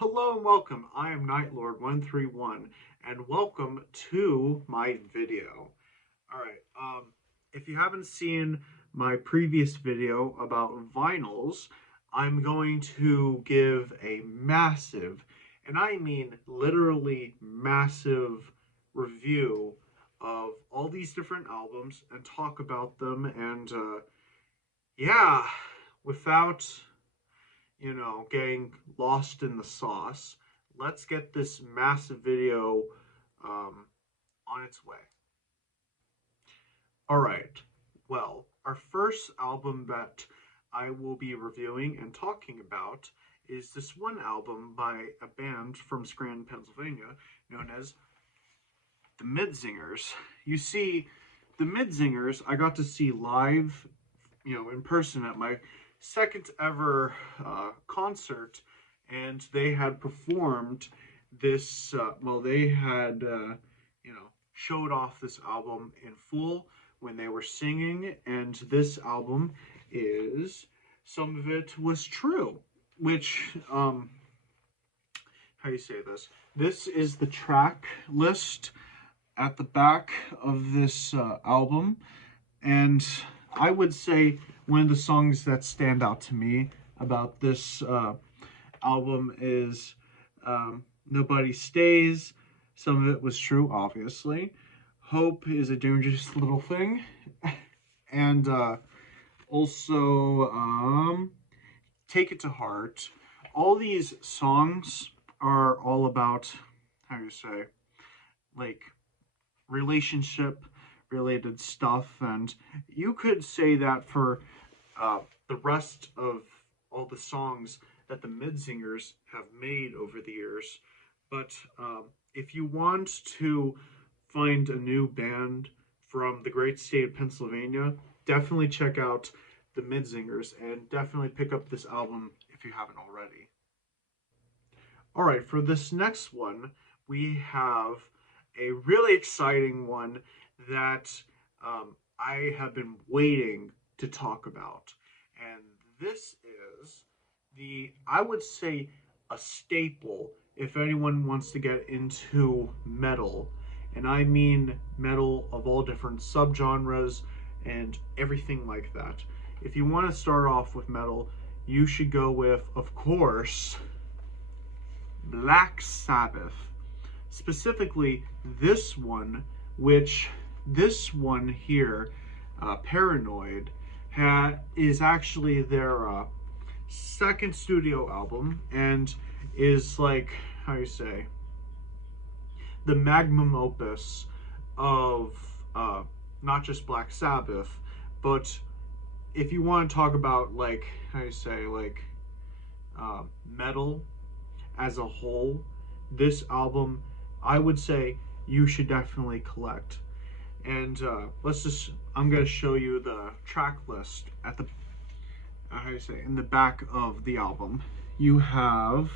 Hello and welcome. I am Nightlord131 and welcome to my video. Alright, if you haven't seen my previous video about vinyls, I'm going to give a massive, and I mean literally massive, review of all these different albums and talk about them and, yeah, without getting lost in the sauce, let's get this massive video on its way. All right. Well, our first album that I will be reviewing and talking about is this one album by a band from Scranton, Pennsylvania, known as the Midzingers. You see, the Midzingers I got to see live, in person at my second ever concert, and they had performed this. They had showed off this album in full when they were singing, and this album is some of it was true, which how you say this? This is the track list at the back of this album, and I would say one of the songs that stand out to me about this album is Nobody Stays. Some of it was true, obviously. Hope is a dangerous little thing. And also Take It to Heart. All these songs are all about, how you say, like relationship related stuff, and you could say that for the rest of all the songs that the Midzingers have made over the years. But if you want to find a new band from the great state of Pennsylvania, definitely check out the Midzingers and definitely pick up this album if you haven't already. All right, for this next one, we have a really exciting one that I have been waiting to talk about. And this is I would say, a staple if anyone wants to get into metal. And I mean metal of all different subgenres and everything like that. If you want to start off with metal, you should go with, of course, Black Sabbath. Specifically, this one, this one here, Paranoid, is actually their second studio album and is like, how you say, the magnum opus of not just Black Sabbath, but if you want to talk about, like, how you say, like metal as a whole, this album I would say you should definitely collect. And I'm going to show you the track list at the, how you say, in the back of the album. You have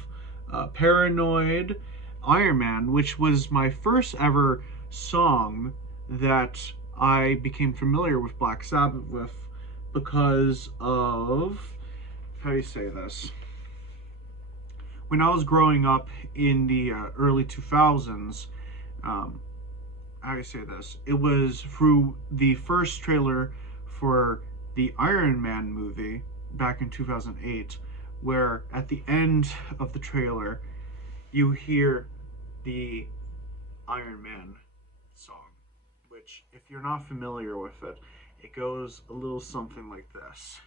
Paranoid, Iron Man, which was my first ever song that I became familiar with Black Sabbath with because of, how you say this, when I was growing up in the early 2000s, how do you say this? It was through the first trailer for the Iron Man movie back in 2008, where at the end of the trailer, you hear the Iron Man song, which, if you're not familiar with it, it goes a little something like this.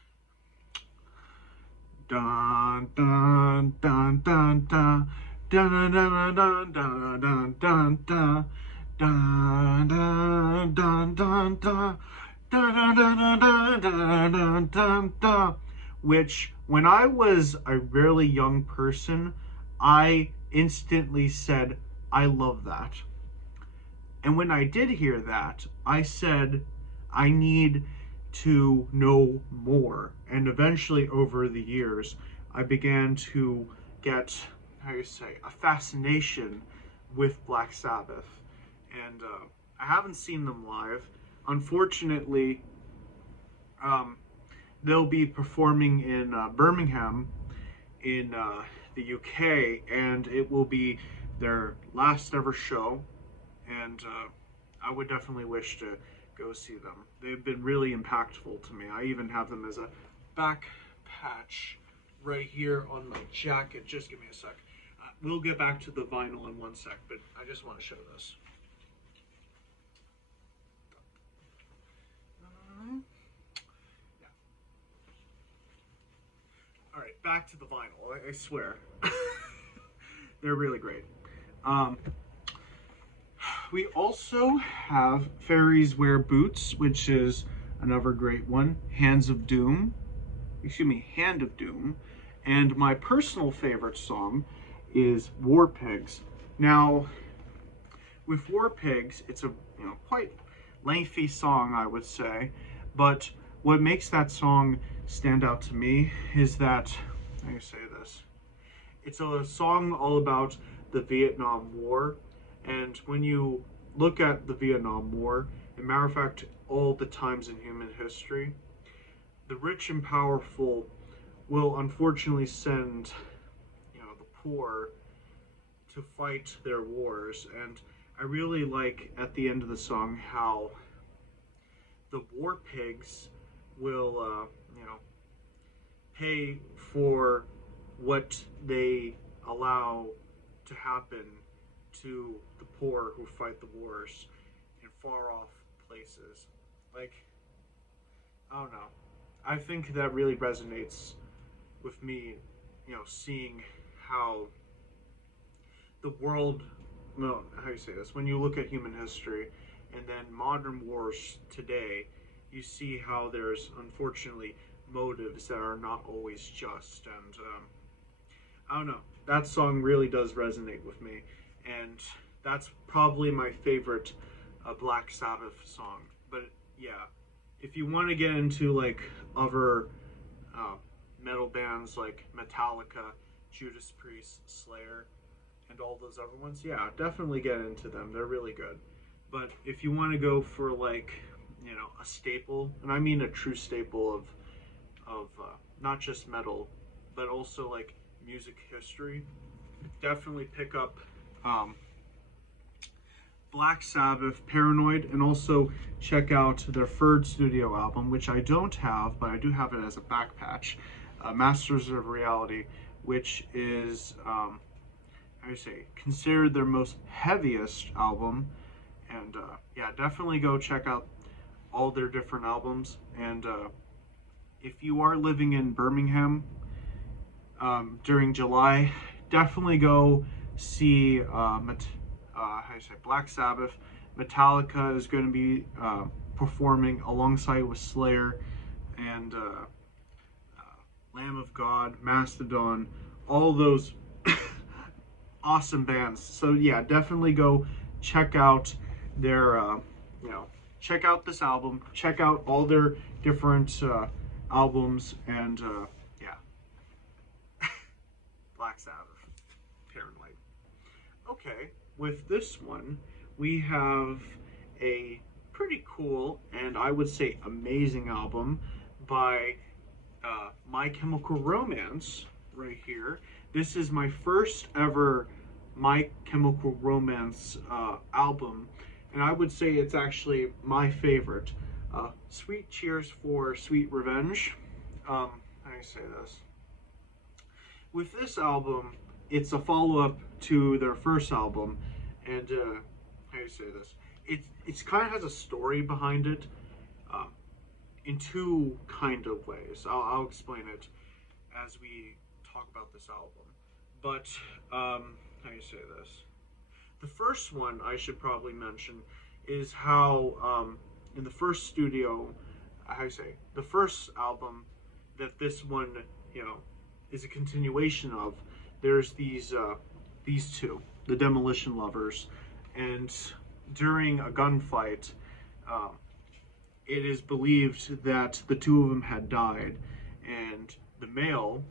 Dun dun dun dun dun dun dun dun dun dun dun dun dun dun dun dun dun dun dun dun, which, when I was a really young person, I instantly said, I love that. And when I did hear that, I said, I need to know more. And eventually, over the years, I began to get, how you say, a fascination with Black Sabbath. And I haven't seen them live. Unfortunately, they'll be performing in Birmingham in the UK, and it will be their last ever show, and I would definitely wish to go see them. They've been really impactful to me. I even have them as a back patch right here on my jacket. Just give me a sec. We'll get back to the vinyl in one sec, but I just want to show this. Yeah. All right, back to the vinyl. I swear. They're really great. We also have Fairies Wear Boots, which is another great one. Hand of Doom. And my personal favorite song is War Pigs. Now, with War Pigs, it's a quite lengthy song, I would say, but what makes that song stand out to me is that, how do you say this? It's a song all about the Vietnam War, and when you look at the Vietnam War, as a matter of fact, all the times in human history, the rich and powerful will unfortunately send, the poor to fight their wars. And I really like at the end of the song how the war pigs will, pay for what they allow to happen to the poor who fight the wars in far off places. Like, I don't know. I think that really resonates with me, seeing how the world, how do you say this? When you look at human history and then modern wars today, you see how there's unfortunately motives that are not always just. And I don't know. That song really does resonate with me. And that's probably my favorite Black Sabbath song. But yeah, if you want to get into like other metal bands like Metallica, Judas Priest, Slayer, and all those other ones, yeah, definitely get into them. They're really good. But if you want to go for like, a staple, and I mean a true staple of not just metal, but also like music history, definitely pick up Black Sabbath, Paranoid, and also check out their third studio album, which I don't have, but I do have it as a back patch, Masters of Reality, which is, considered their most heaviest album. And yeah, definitely go check out all their different albums. And if you are living in Birmingham during July, definitely go see Black Sabbath. Metallica is going to be performing alongside with Slayer and Lamb of God, Mastodon, all those awesome bands. So yeah, definitely go check out their, check out this album, check out all their different albums, and yeah, Black Sabbath, Paranoid. Okay, with this one, we have a pretty cool and I would say amazing album by My Chemical Romance right here. This is my first ever My Chemical Romance album, and I would say it's actually my favorite. Sweet Cheers for Sweet Revenge. How do I say this? With this album, it's a follow-up to their first album, and how do you say this? It's kind of has a story behind it, in two kind of ways. I'll explain it as we talk about this album. But how do you say this? The first one I should probably mention is how in the first studio, how do you say, the first album that this one, is a continuation of. There's these two, the Demolition Lovers, and during a gunfight, it is believed that the two of them had died, and the male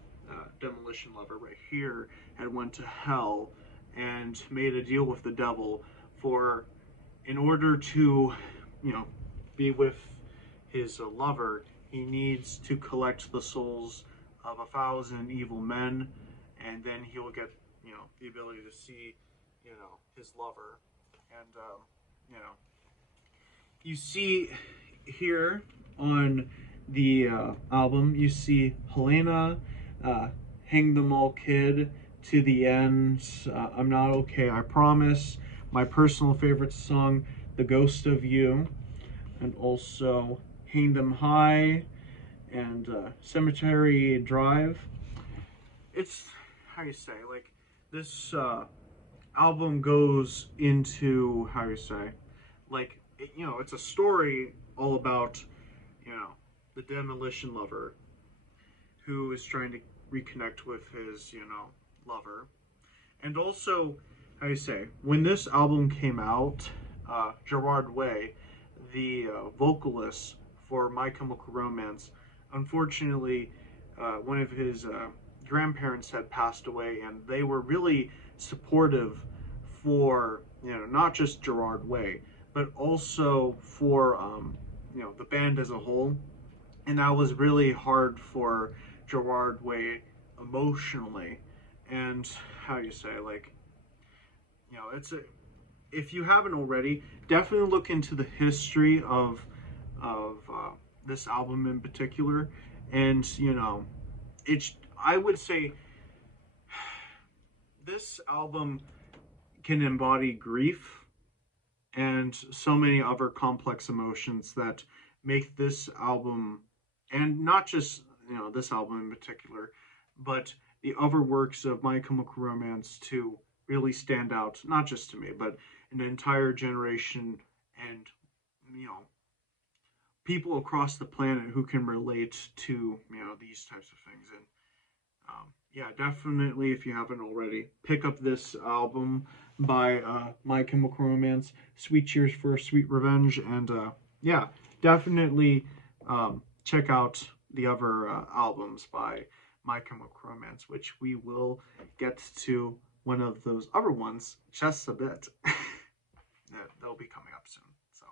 Demolition Lover right here had went to hell and made a deal with the devil for, in order to, be with his lover, he needs to collect the souls of 1,000 evil men and then he'll get, you know, the ability to see, you know, his lover. And you know, you see here on the album, you see Helena, Hang them All Kid, To the End, I'm Not Okay, I Promise, my personal favorite song, The Ghost of You, and also Hang Them High, and Cemetery Drive. It's, how you say, like, this album goes into, how you say, like, you know, it's a story all about, you know, the demolition lover who is trying to reconnect with his, you know, lover. And also, how you say, when this album came out, Gerard Way, the vocalist for My Chemical Romance, unfortunately, one of his grandparents had passed away, and they were really supportive for, you know, not just Gerard Way, but also for you know, the band as a whole. And that was really hard for Gerard Way emotionally. And how you say, like, you know, it's a, if you haven't already, definitely look into the history of this album in particular. And you know, it's, I would say this album can embody grief and so many other complex emotions that make this album, and not just, you know, this album in particular, but the other works of My Chemical Romance to really stand out, not just to me, but an entire generation, and you know, people across the planet who can relate to, you know, these types of things. And yeah, definitely, if you haven't already, pick up this album by My Chemical Romance, Sweet Cheers for Sweet Revenge, and yeah, definitely check out the other albums by My Chemical Romance, which we will get to one of those other ones just a bit. They'll be coming up soon, so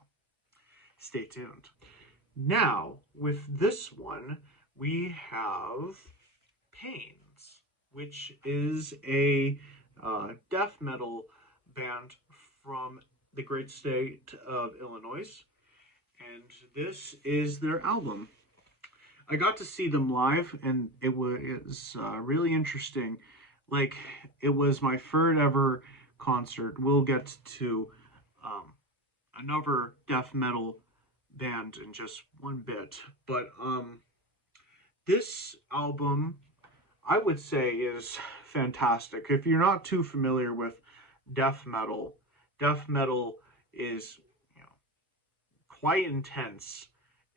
stay tuned. Now, with this one, we have Pains, which is a death metal band from the great state of Illinois, and this is their album. I got to see them live, and it was really interesting. Like, it was my third ever concert. We'll get to another death metal band in just one bit, but this album, I would say, is fantastic. If you're not too familiar with death metal is, you know, quite intense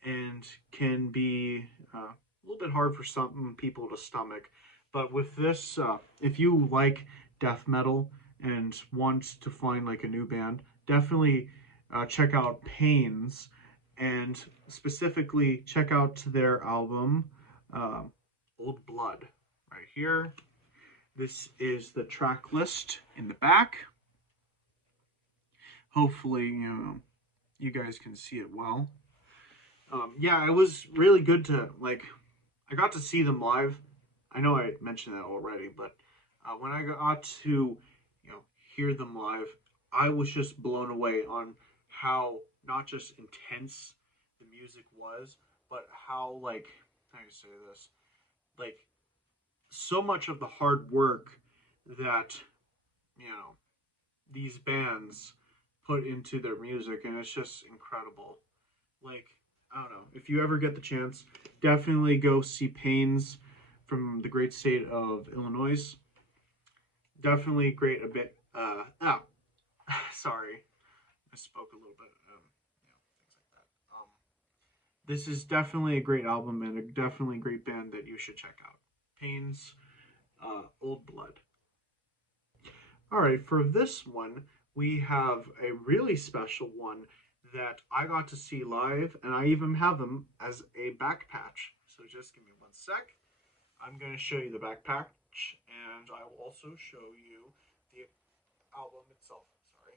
and can be a little bit hard for some people to stomach. But with this, if you like death metal and want to find like a new band, definitely check out Pains, and specifically check out their album Old Blood right here. This is the track list in the back. Hopefully, you know, you guys can see it well. Yeah, it was really good to, like, I got to see them live. I know I mentioned that already, but when I got to, you know, hear them live, I was just blown away on how not just intense the music was, but how, like, how do you say this, like, so much of the hard work that, you know, these bands put into their music, and it's just incredible. Like, I don't know, if you ever get the chance, definitely go see Pains from the great state of Illinois. Definitely great a bit. Sorry, I spoke a little bit. You know, things like that. This is definitely a great album and a definitely great band that you should check out. Pains, Old Blood. All right, for this one, we have a really special one that I got to see live, and I even have them as a back patch. So just give me one sec. I'm going to show you the back patch, and I will also show you the album itself. Sorry.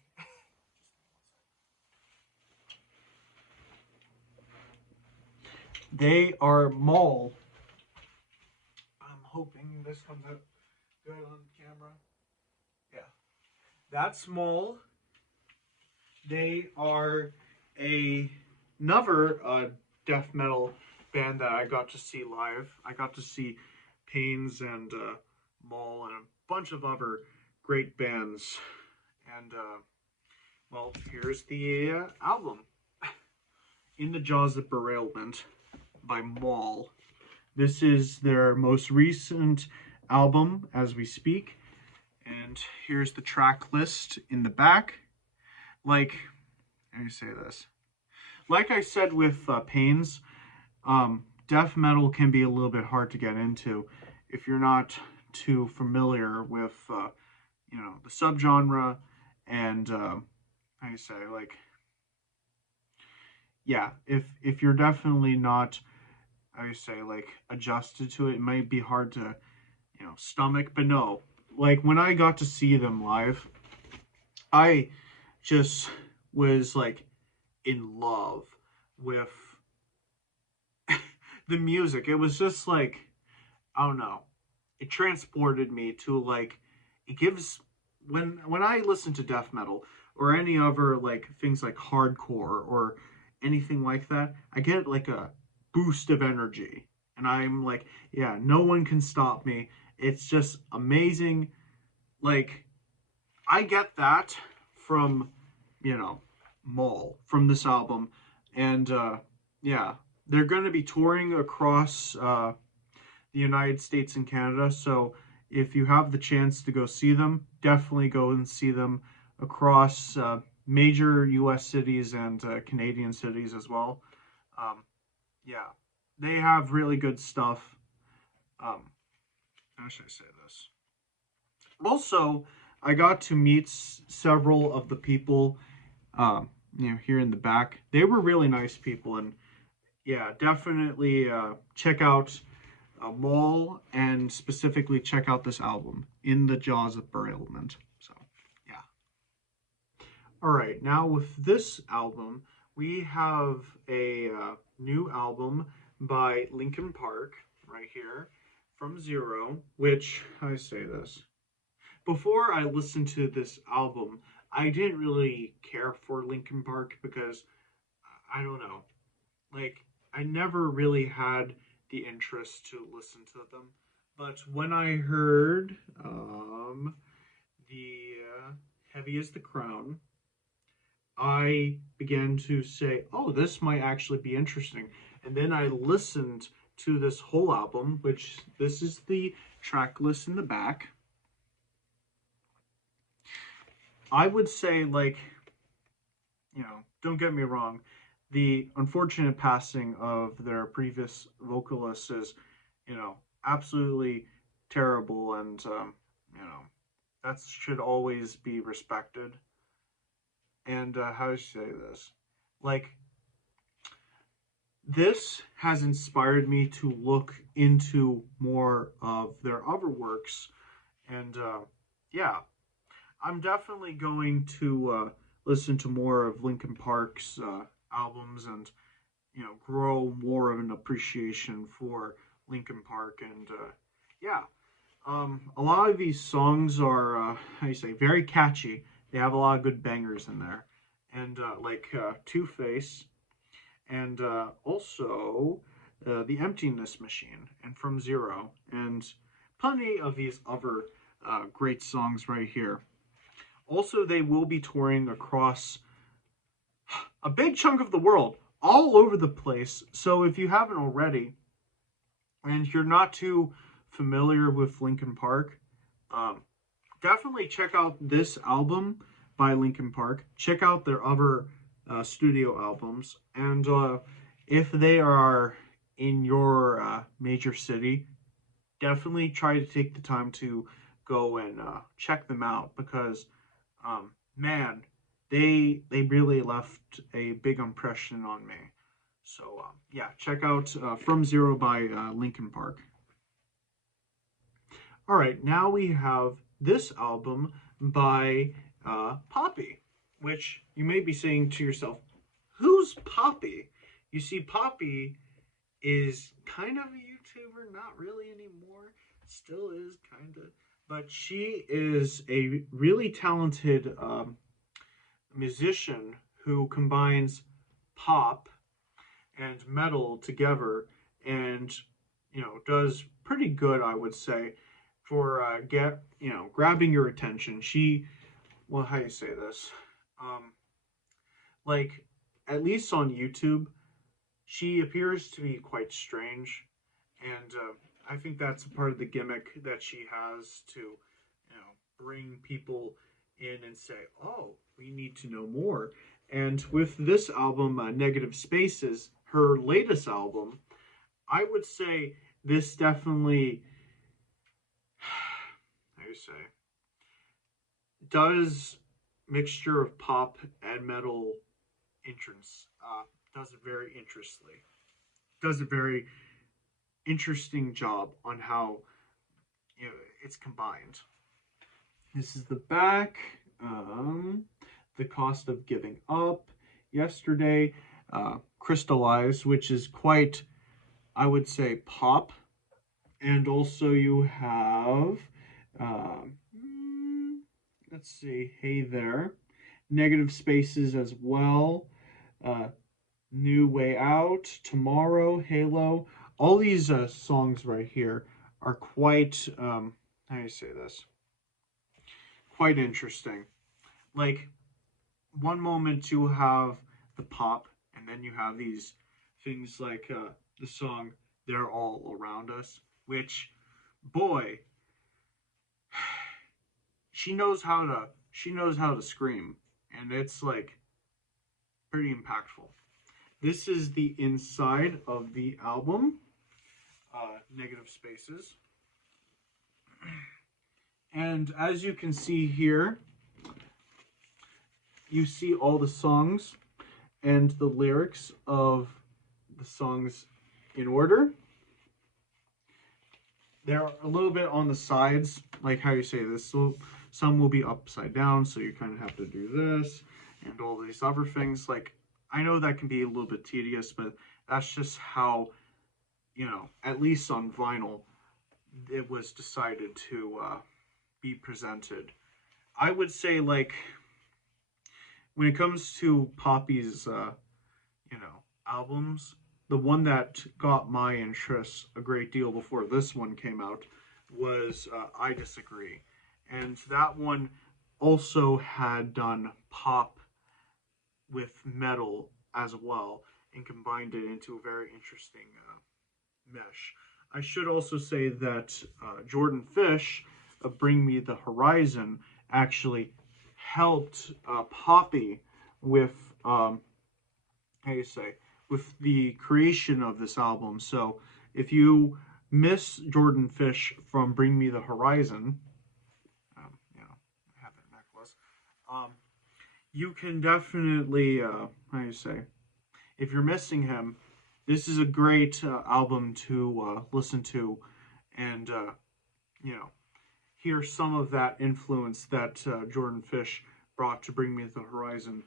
Just give me one sec. They are Maul. I'm hoping this comes out good on camera? Yeah. That's Mole. They are another death metal band that I got to see live. I got to see Pains and Mole and a bunch of other great bands. And well, here's the album, In the Jaws of Berailment by Mole. This is their most recent album as we speak. And here's the track list in the back. Like, let me say this. Like I said with Pains, death metal can be a little bit hard to get into if you're not too familiar with, you know, the subgenre and, how do you say, like, yeah, if you're definitely not, how do you say, like, adjusted to it, it might be hard to, you know, stomach. But no, like, when I got to see them live, I just was, like, in love with the music. It was just like, I don't know, it transported me to, like, it gives, when I listen to death metal or any other like things like hardcore or anything like that, I get like a boost of energy and I'm like, yeah, no one can stop me. It's just amazing. Like, I get that from, you know, Mole, from this album. And yeah, they're going to be touring across the United States and Canada. So if you have the chance to go see them, definitely go and see them across major US cities and Canadian cities as well. Um, yeah, they have really good stuff. How should I say this? Also, I got to meet several of the people, you know, here in the back. They were really nice people, and yeah, definitely check out Mole and specifically check out this album, In the Jaws of Berailment. So, yeah. All right, now with this album, we have a new album by Linkin Park right here from Zero, which, how do I say this? Before I listened to this album, I didn't really care for Linkin Park because I don't know, like I never really had the interest to listen to them. But when I heard the Heavy as the Crown, I began to say, "Oh, this might actually be interesting." And then I listened to this whole album, which this is the track list in the back. I would say, like, you know, don't get me wrong, the unfortunate passing of their previous vocalist is, you know, absolutely terrible, and you know, that should always be respected. And how do you say this? Like, this has inspired me to look into more of their other works, and yeah, I'm definitely going to listen to more of Linkin Park's albums and, you know, grow more of an appreciation for Linkin Park. And yeah, a lot of these songs are, how do you say, very catchy. They have a lot of good bangers in there. And like Two Face and also The Emptiness Machine and From Zero. And plenty of these other great songs right here. Also, they will be touring across a big chunk of the world, all over the place. So if you haven't already, and you're not too familiar with Linkin Park, um, definitely check out this album by Linkin Park. Check out their other studio albums, and if they are in your major city, definitely try to take the time to go and check them out because, man, they really left a big impression on me. So yeah, check out From Zero by Linkin Park. All right, now we have this album by Poppy, which you may be saying to yourself, "Who's Poppy?" You see, Poppy is kind of a YouTuber, not really anymore. Still is kind of, but she is a really talented musician who combines pop and metal together, and does pretty good, I would say, for grabbing your attention. She, well, how do you say this? Um, like, at least on YouTube, she appears to be quite strange, and I think that's a part of the gimmick that she has to, bring people in and say, "Oh, we need to know more." And with this album, Negative Spaces, her latest album, I would say this definitely, how do you say, does mixture of pop and metal entrance. Does it very interestingly. Does a very interesting job on how it's combined. This is the back. The Cost of Giving Up. Yesterday, Crystallized, which is quite, I would say, pop. And also you have, let's see, Hey There. Negative Spaces as well. New Way Out, Tomorrow, Halo. All these songs right here are quite, how do you say this? Quite interesting. Like, one moment you have the pop, and then you have these things like the song They're All Around Us, which, boy, she knows how to scream, and it's like pretty impactful. This is the inside of the album, Negative Spaces. And as you can see here, you see all the songs and the lyrics of the songs in order. They're a little bit on the sides, like how you say this. So some will be upside down, so you kind of have to do this and all these other things. Like, I know that can be a little bit tedious, but that's just how, at least on vinyl, it was decided to be presented. I would say, like, when it comes to Poppy's, albums, the one that got my interest a great deal before this one came out was I Disagree. And that one also had done pop with metal as well and combined it into a very interesting mesh. I should also say that Jordan Fish of Bring Me the Horizon actually helped Poppy with, how do you say, with the creation of this album. So if you miss Jordan Fish from Bring Me the Horizon, I have that necklace. You can definitely, how do you say, if you're missing him, this is a great album to listen to and, hear some of that influence that Jordan Fish brought to Bring Me the Horizon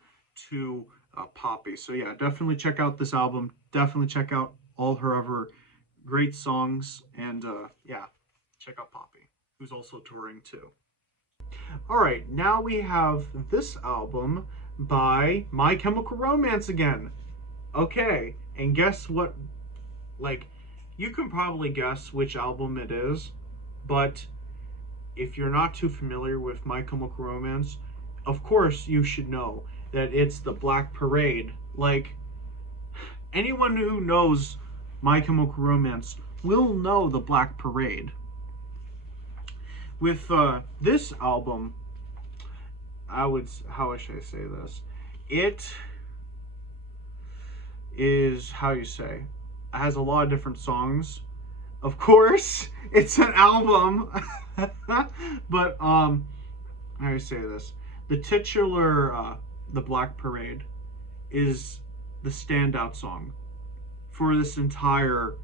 to Poppy. So yeah, definitely check out this album. Definitely check out all her other great songs. And check out Poppy, who's also touring too. All right, now we have this album by My Chemical Romance again. Okay, and guess what? Like, you can probably guess which album it is, but if you're not too familiar with My Chemical Romance, of course you should know that it's the Black Parade. Like, anyone who knows My Chemical Romance will know the Black Parade. With this album, how should I say this? It is, how you say, it has a lot of different songs. Of course, it's an album. But how do you say this? The titular The Black Parade is the standout song for this entire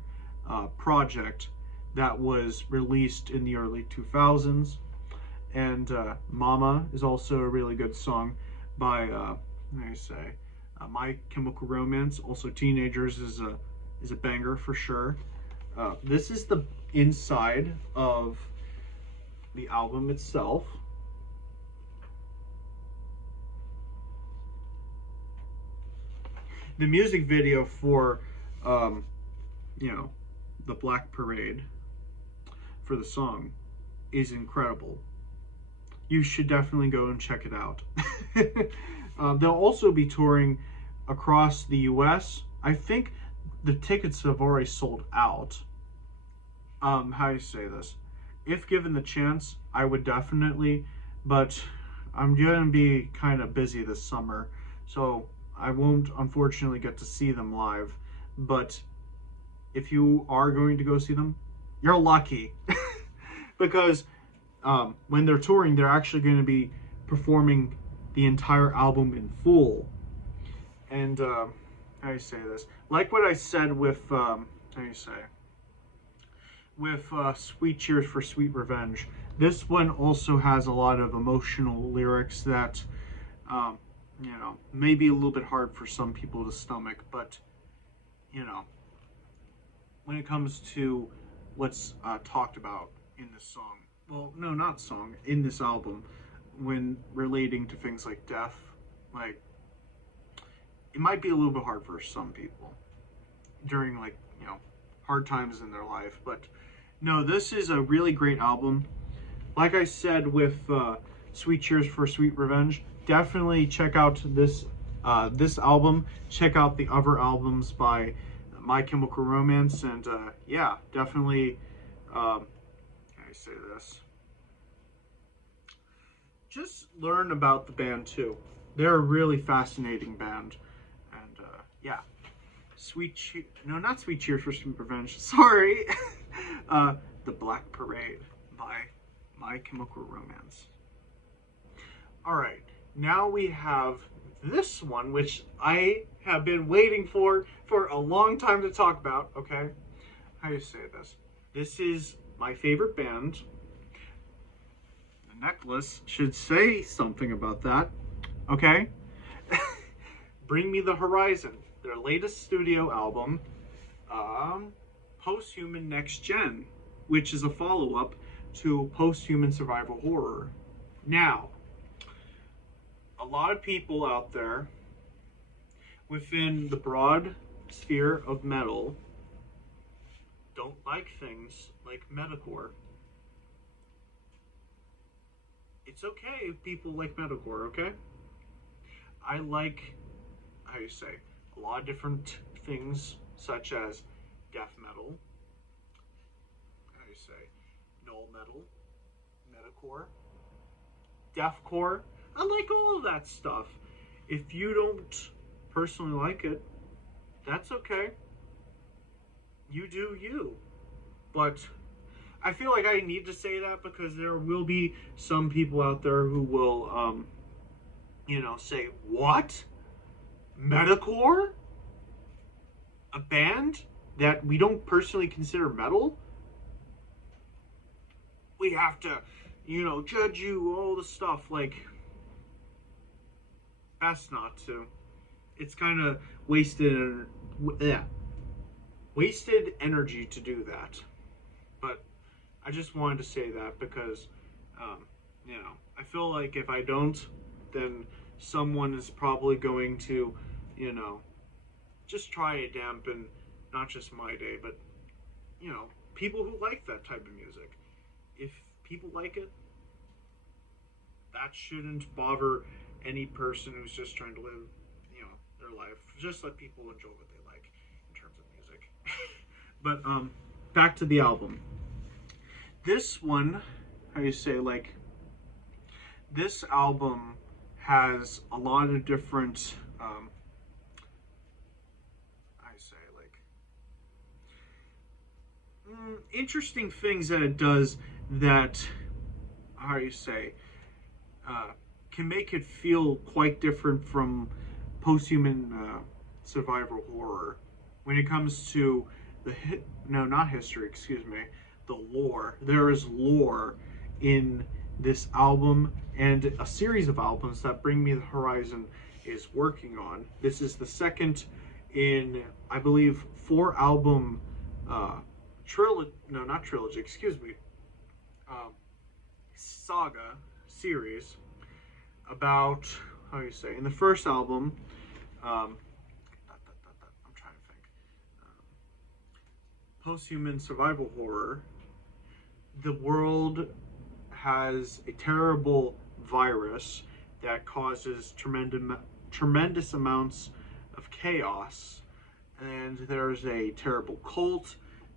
project that was released in the early 2000s. And Mama is also a really good song by how do you say, My Chemical Romance. Also Teenagers is a banger for sure. This is the inside of the album itself. The music video for, you know, the Black Parade for the song is incredible. You should definitely go and check it out. They'll also be touring across the US. I think the tickets have already sold out. How do you say this? If given the chance, I would definitely, but I'm gonna be kind of busy this summer, so I won't unfortunately get to see them live. But if you are going to go see them, you're lucky. Because when they're touring, they're actually going to be performing the entire album in full. And how do you say this? Like what I said with how do you say? With Sweet Cheers for Sweet Revenge, this one also has a lot of emotional lyrics that you know, may be a little bit hard for some people to stomach, but you know, when it comes to what's talked about in this song, well, no, not song, in this album, when relating to things like death, like, it might be a little bit hard for some people during, like, you know, hard times in their life. But no, this is a really great album. Like I said with Sweet Cheers for Sweet Revenge, definitely check out this this album. Check out the other albums by My Chemical Romance, and yeah, definitely how do I say this? Just learn about the band too. They're a really fascinating band, and yeah, no, not Sweet Cheers for Sweet Revenge. Sorry, The Black Parade by My Chemical Romance. All right, now we have this one, which I have been waiting for a long time to talk about. Okay, how do you say this? This is my favorite band. The necklace should say something about that. Okay. Bring Me the Horizon, their latest studio album, Posthuman Next Gen, which is a follow-up to Posthuman Survival Horror. Now, a lot of people out there within the broad sphere of metal don't like things like metalcore. It's okay if people like metalcore, okay? I like, how do you say, a lot of different things, such as death metal, how do you say, null metal, metalcore, deathcore. I like all of that stuff. If you don't personally like it, that's okay. You do you. But I feel like I need to say that because there will be some people out there who will, you know, say, what? Metalcore? A band that we don't personally consider metal? We have to, you know, judge you, all the stuff. Like, best not to. It's kind of wasted energy to do that. But I just wanted to say that because, you know, I feel like if I don't, then someone is probably going to, you know, just try to dampen not just my day, but, you know, people who like that type of music. If people like it, that shouldn't bother any person who's just trying to live, you know, their life. Just let people enjoy what they like in terms of music. But back to the album. This one, how do you say, like, this album has a lot of different interesting things that it does that, how do you say, can make it feel quite different from Posthuman Survival Horror when it comes to the the lore. There is lore in this album and a series of albums that Bring Me the Horizon is working on. This is the second in, I believe, 4-album saga series about, how do you say, in the first album, I'm trying to think, post-human survival horror, the world has a terrible virus that causes tremendous amounts of chaos, and there's a terrible cult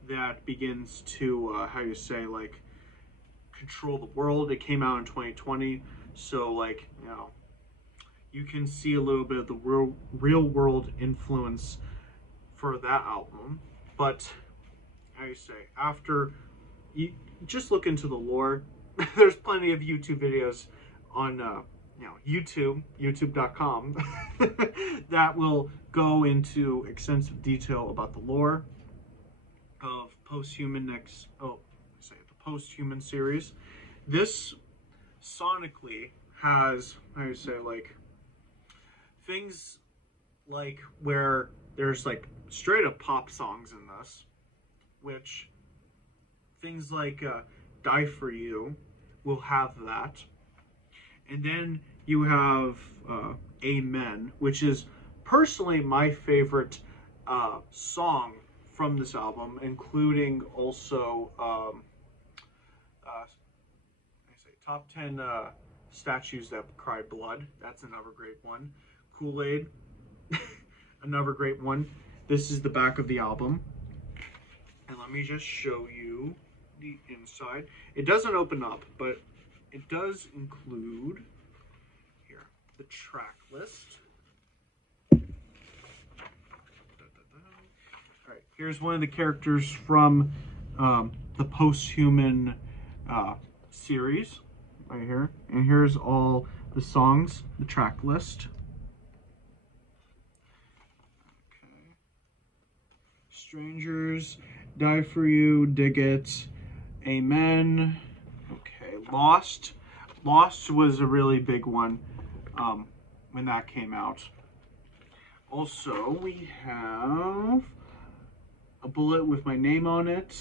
that begins to, how do you say, like, control the world. It came out in 2020, so, like, you can see a little bit of the real world influence for that album. But, how do you say, after you just look into the lore, there's plenty of YouTube videos on youtube.com that will go into extensive detail about the lore of the post-human series. This sonically has, how do you say, like, things like where there's like straight up pop songs in this, which things like Die For You will have that. And then you have Amen, which is personally my favorite song from this album, including also top 10 statues that cry blood. That's another great one. Kool-Aid, another great one. This is the back of the album. And let me just show you the inside. It doesn't open up, but it does include here the track list. Alright, here's one of the characters from the post-human series right here. And here's all the songs, the track list. Okay. Strangers, Die For You, Dig It, Amen. Okay, Lost. Lost was a really big one when that came out. Also, we have A Bullet With My Name On It.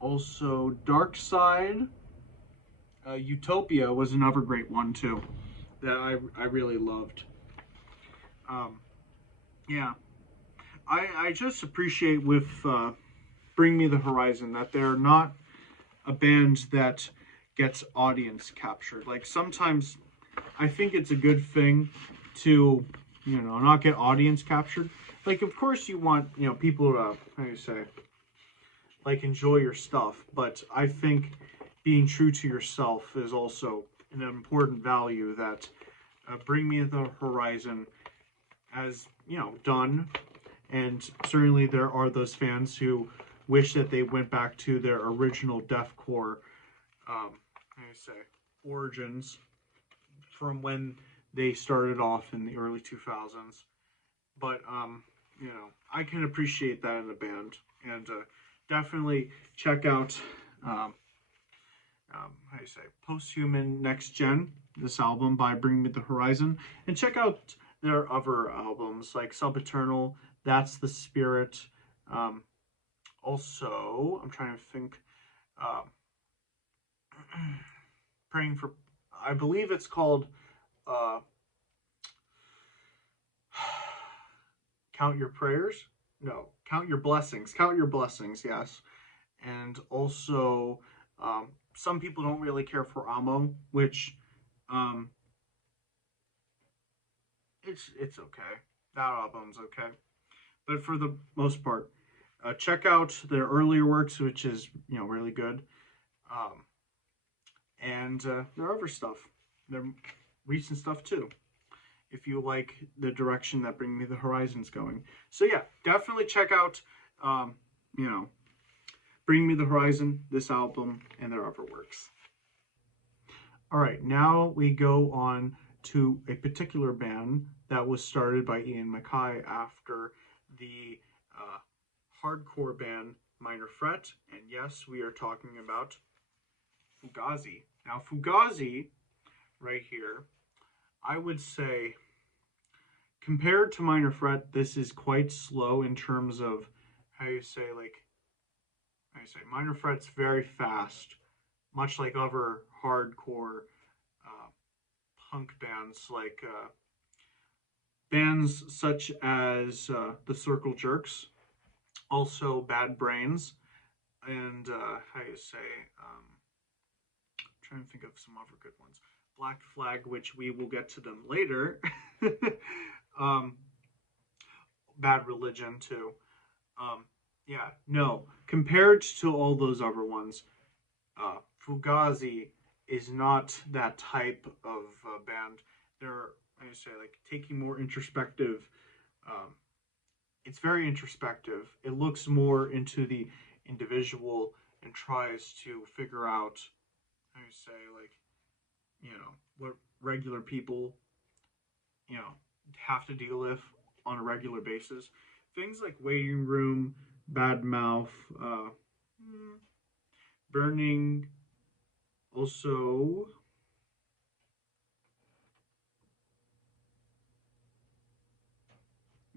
Also, Dark Side. Utopia was another great one too that I really loved. Yeah, I just appreciate with Bring Me the Horizon that they're not a band that gets audience captured. Like, sometimes I think it's a good thing to, not get audience captured. Like, of course you want, people to, how do you say, like, enjoy your stuff. But I think being true to yourself is also an important value that Bring Me the Horizon has, done. And certainly there are those fans who wish that they went back to their original deathcore, how do you say, origins from when they started off in the early 2000s. But, I can appreciate that in a band. And definitely check out, how do you say, Post-Human Next Gen, this album by Bring Me the Horizon. And check out their other albums, like Subeternal, That's the Spirit. Also, I'm trying to think, Praying for, I believe it's called Count Your Prayers? No, Count Your Blessings. Count Your Blessings, yes. And also, some people don't really care for Amo, which, it's okay. That album's okay. But for the most part, check out their earlier works, which is, really good. And their other stuff. Their recent stuff, too. If you like the direction that Bring Me the Horizon's going. So, yeah, definitely check out, Bring Me the Horizon, this album, and their other works. All right, now we go on to a particular band that was started by Ian MacKaye after the hardcore band Minor Threat. And yes, we are talking about Fugazi. Now, Fugazi, right here, I would say, compared to Minor Threat, this is quite slow in terms of, Minor Threat's very fast, much like other hardcore punk bands, like bands such as the Circle Jerks, also Bad Brains, and how you say, I'm trying to think of some other good ones. Black Flag, which we will get to them later. um, Bad Religion too. Yeah, no. Compared to all those other ones, Fugazi is not that type of band. They're, I say, like taking more introspective. Um, it's very introspective. It looks more into the individual and tries to figure out, how you say, like, what regular people, have to deal with on a regular basis. Things like Waiting Room, Bad Mouth, Burning, also.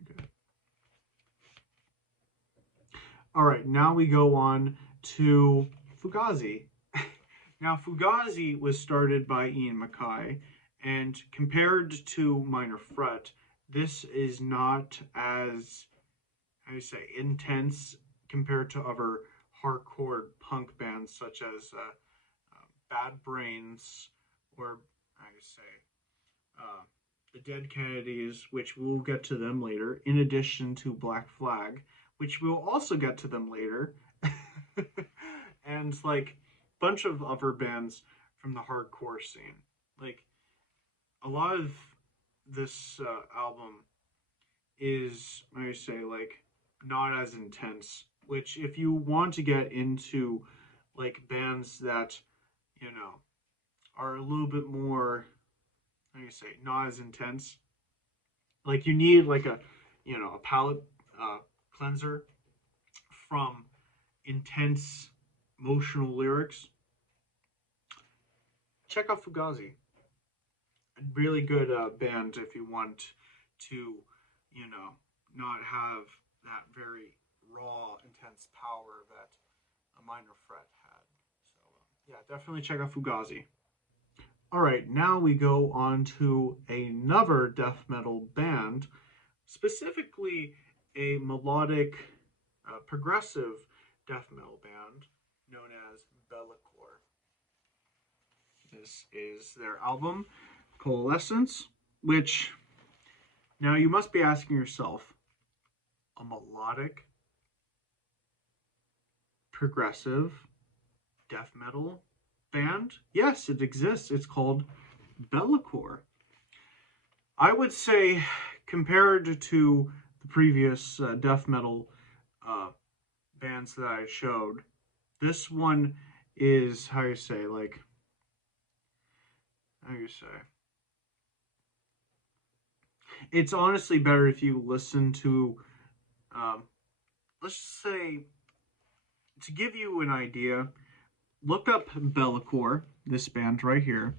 Okay. All right, now we go on to Fugazi. Now, Fugazi was started by Ian MacKaye, and compared to Minor Threat, this is not as, how do you say, intense compared to other hardcore punk bands such as Bad Brains, or, how do you say, the Dead Kennedys, which we'll get to them later, in addition to Black Flag, which we'll also get to them later. And like a bunch of other bands from the hardcore scene. Like a lot of this album is, I say, like not as intense. Which, if you want to get into like bands that are a little bit more, how do you say, not as intense, like you need like a palate cleanser from intense emotional lyrics, check out Fugazi. A really good band if you want to, not have that very raw, intense power that a Minor Threat had. So, yeah, definitely check out Fugazi. All right, now we go on to another death metal band, specifically a melodic, progressive death metal band known as Be'lakor. This is their album, Coalescence, which, now you must be asking yourself, a melodic, progressive death metal band? Yes, it exists. It's called Be'lakor. I would say, compared to the previous death metal bands that I showed, this one is, how you say, like, how you say, it's honestly better if you listen to, let's say, to give you an idea, look up Be'lakor, this band right here,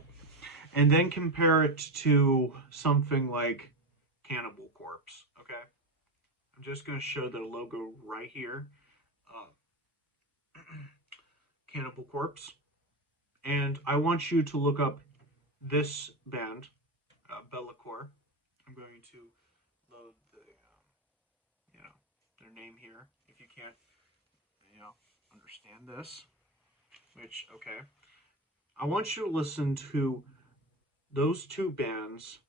and then compare it to something like Cannibal Corpse, okay? I'm just going to show the logo right here. Cannibal Corpse. And I want you to look up this band, Be'lakor. I'm going to load their name here. If you can't, understand this, which, okay. I want you to listen to those two bands,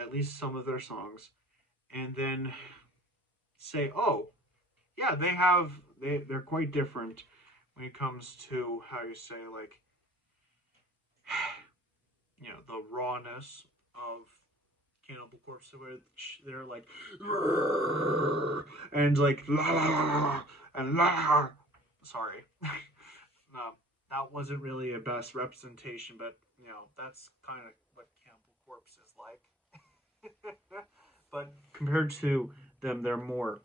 at least some of their songs, and then say, oh, yeah, they're quite different when it comes to, how you say, like, the rawness of Cannibal Corpse, where they're like, and like, and sorry. That wasn't really a best representation, but that's kind of what Cannibal Corpse is like. But compared to them, they're more,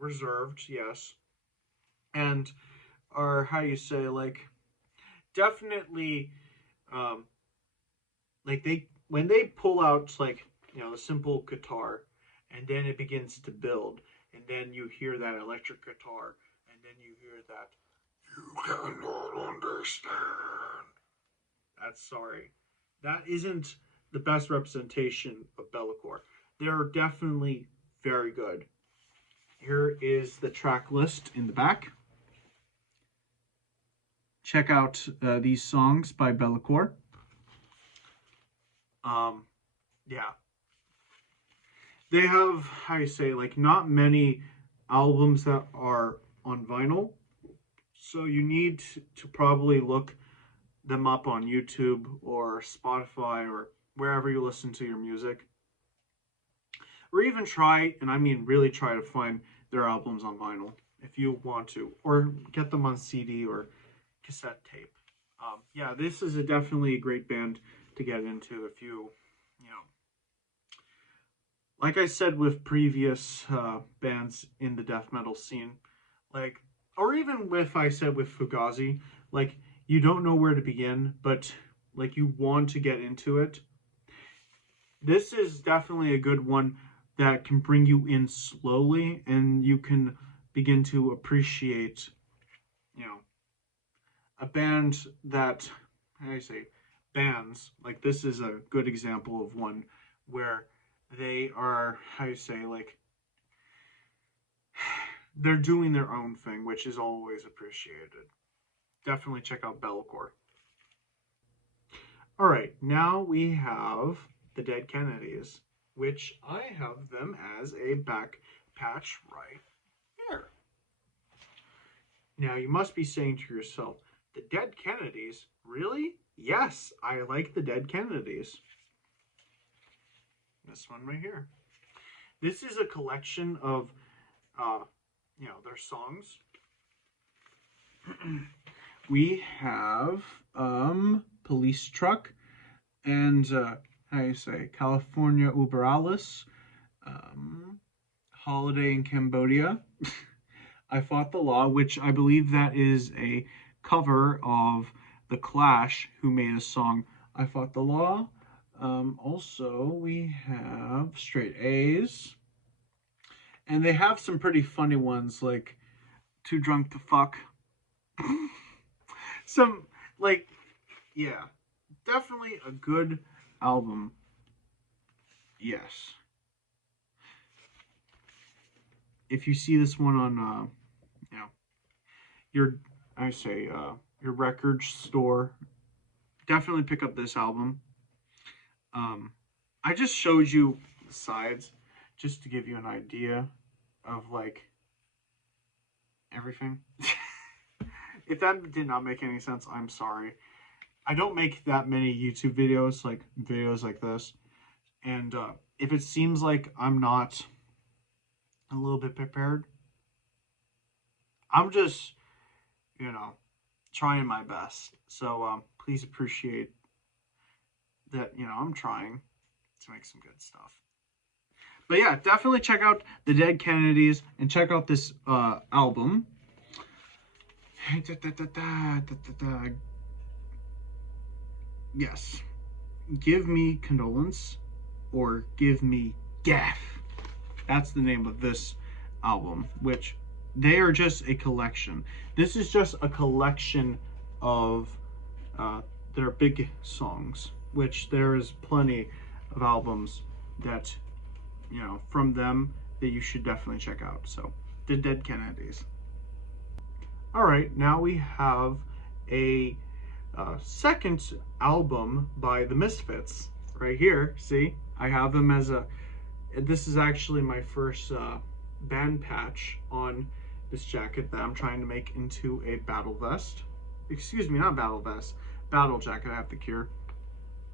reserved, yes, and are, how you say, like, definitely, like when they pull out, like, the simple guitar, and then it begins to build, and then you hear that electric guitar, and then you hear that You cannot understand. That's sorry. That isn't the best representation of Be'lakor. They're definitely very good. Here is the track list in the back. Check out these songs by Be'lakor. Yeah. They have, how you say, like not many albums that are on vinyl. So you need to probably look them up on YouTube or Spotify or wherever you listen to your music. Or even try, and I mean really try to find their albums on vinyl if you want to, or get them on CD or cassette tape. Yeah, this is definitely a great band to get into if you know, like I said with previous bands in the death metal scene, like, or even with I said with Fugazi, like you don't know where to begin, but like you want to get into it. This is definitely a good one that can bring you in slowly, and you can begin to appreciate, you know, a band that, how do I say, bands like this is a good example of one where they are, how you say, like they're doing their own thing, which is always appreciated. Definitely check out Be'lakor. All right, now we have the Dead Kennedys, which I have them as a back patch right here. Now you must be saying to yourself, the Dead Kennedys? Really? Yes, I like the Dead Kennedys. This one right here. This is a collection of, their songs. We have Police Truck and how do you say, California Uber Alice, Holiday in Cambodia. I Fought the Law, which I believe that is a cover of The Clash, who made a song I Fought the Law. Also, we have Straight A's. And they have some pretty funny ones, like Too Drunk to Fuck. Some, like, yeah, definitely a good album. Yes. If you see this one on, your, your record store, definitely pick up this album. I just showed you the sides just to give you an idea of like everything. If that did not make any sense, I'm sorry. I don't make that many YouTube videos like this. And if it seems like I'm not a little bit prepared, I'm just, trying my best. So please appreciate that, I'm trying to make some good stuff. But yeah, definitely check out the Dead Kennedys and check out this album. Yes. Give Me Condolence or Give Me Death. That's the name of this album, which they are just a collection. This is just a collection of their big songs, which there is plenty of albums that, from them that you should definitely check out. So, the Dead Kennedys. All right, now we have a second album by the Misfits right here. See, I have them as a. This is actually my first band patch on this jacket that I'm trying to make into a battle vest. Excuse me, not battle vest, battle jacket. I have the Cure.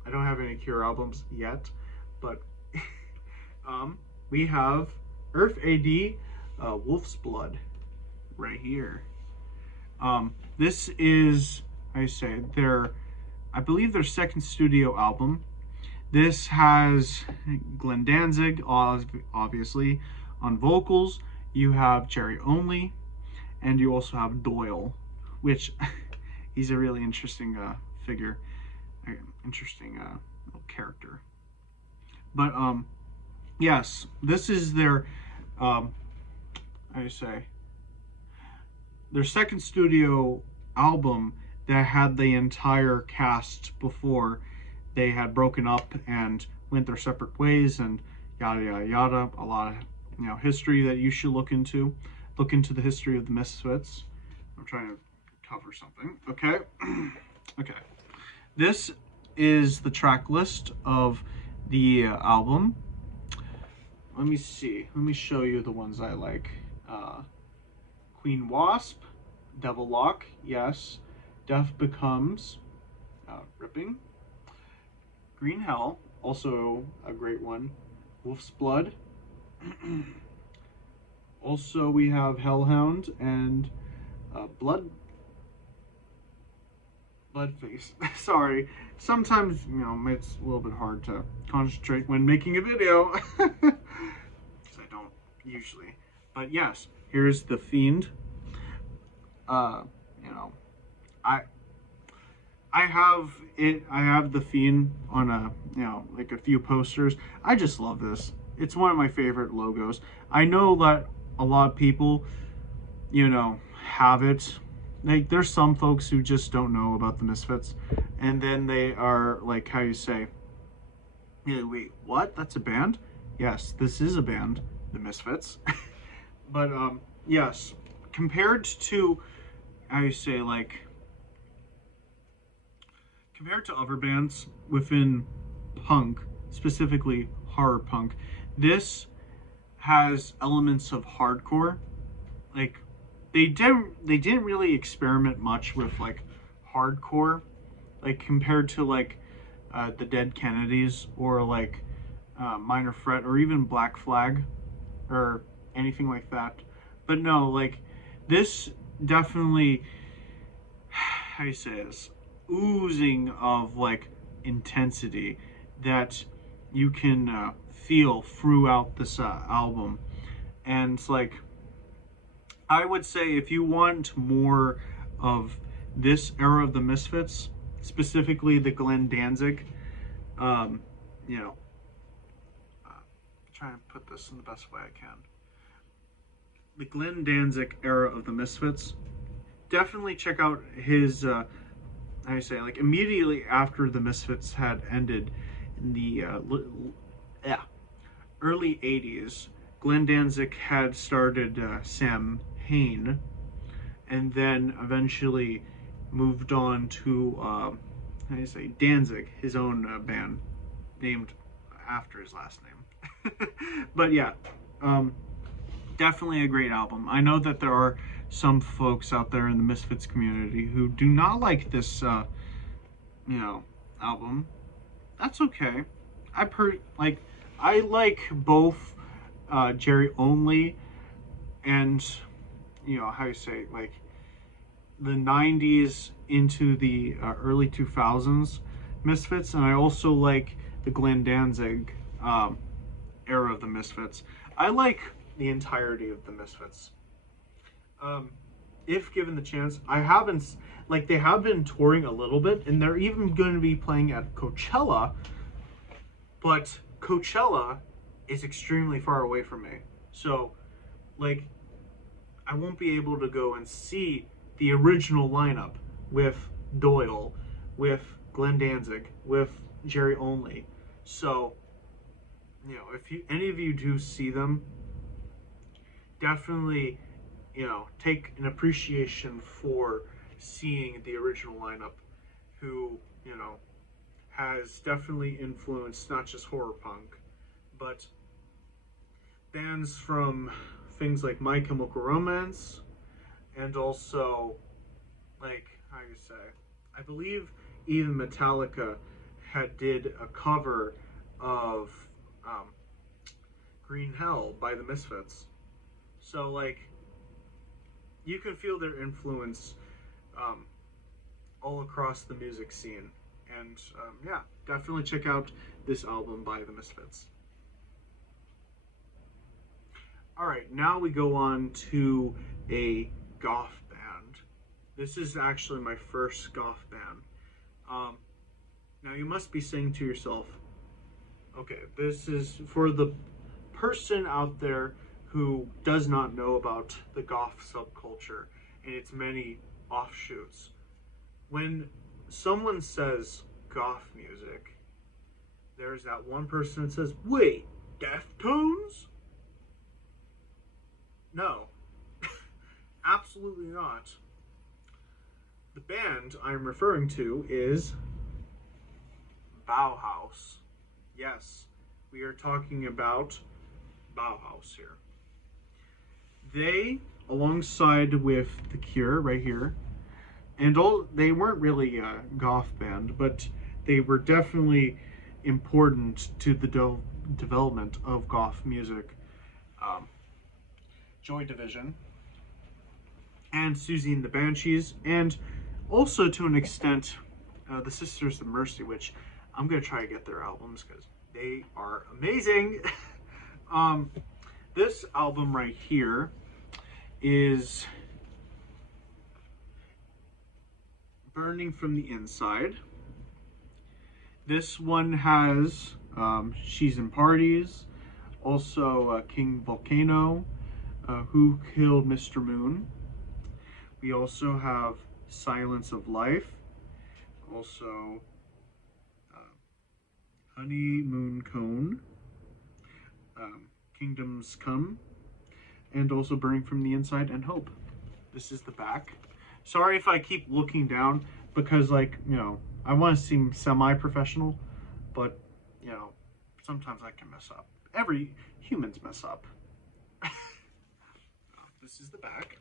I don't have any Cure albums yet, but we have Earth AD, Wolf's Blood, right here. This is, I say, I believe their second studio album. This has Glenn Danzig, obviously, on vocals. You have Jerry Only, and you also have Doyle, which he's a really interesting figure, interesting little character. But yes, this is their, their second studio album that had the entire cast before they had broken up and went their separate ways and yada yada yada. A lot of history that you should look into. Look into the history of the Misfits. I'm trying to cover something. Okay. Okay. This is the track list of the album. Let me see. Let me show you the ones I like. Queen Wasp, Devil Lock, yes. Death Becomes, Ripping. Green Hell, also a great one. Wolf's Blood. Also, we have Hellhound and Bloodface. Sorry, sometimes it's a little bit hard to concentrate when making a video. Because I don't usually. But yes, here's the Fiend. I have it. I have the Fiend on a few posters. I just love this. It's one of my favorite logos. I know that a lot of people, have it. Like, there's some folks who just don't know about the Misfits, and then they are like, how you say, yeah, wait, what? That's a band? Yes, this is a band, the Misfits. But yes, compared to, how you say, like, compared to other bands within punk, specifically horror punk, this has elements of hardcore. Like, they didn't really experiment much with like hardcore, like compared to like the Dead Kennedys or like Minor Threat or even Black Flag or anything like that. But no, like this definitely, how do you say this, oozing of like intensity that you can feel throughout this album. And it's like, I would say if you want more of this era of the Misfits, specifically the Glenn Danzig, try and put this in the best way I can. The Glenn Danzig era of the Misfits, definitely check out his, how do you say, like immediately after the Misfits had ended in the early 80s, Glenn Danzig had started Sam Hain, and then eventually moved on to how do you say, Danzig, his own band named after his last name. But yeah, definitely a great album. I know that there are some folks out there in the Misfits community who do not like this album. That's okay. I like both Jerry Only and how you say, like the 90s into the early 2000s Misfits, and I also like the Glenn Danzig era of the Misfits. I like the entirety of the Misfits. If given the chance, I haven't, like, they have been touring a little bit, and they're even going to be playing at Coachella, but Coachella is extremely far away from me. So, like, I won't be able to go and see the original lineup with Doyle, with Glenn Danzig, with Jerry Only. So, if any of you do see them, definitely, take an appreciation for seeing the original lineup, who, has definitely influenced not just horror punk, but bands from things like My Chemical Romance, and also, like, how you say, I believe even Metallica did a cover of Green Hell by the Misfits. So, like, you can feel their influence all across the music scene. And yeah, definitely check out this album by the Misfits. Alright, now we go on to a goth band. This is actually my first goth band. Now you must be saying to yourself, okay, this is for the person out there who does not know about the goth subculture and its many offshoots. When someone says goth music, there's that one person that says, wait, Deftones? No, absolutely not. The band I'm referring to is Bauhaus. Yes, we are talking about Bauhaus here. They, alongside with The Cure right here, and they weren't really a goth band, but they were definitely important to the development of goth music. Joy Division and Susie and the Banshees, and also to an extent the Sisters of Mercy, which I'm gonna try to get their albums because they are amazing. This album right here is Burning from the Inside. This one has She's in Parties, also King Volcano, Who Killed Mr. Moon. We also have Silence of Life, also Honeymoon Cone, Kingdoms Come, and also Burning from the Inside and Hope. This is the back. Sorry if I keep looking down because, like, you know, I want to seem semi-professional, but, you know, sometimes I can mess up. Humans mess up. This is the back.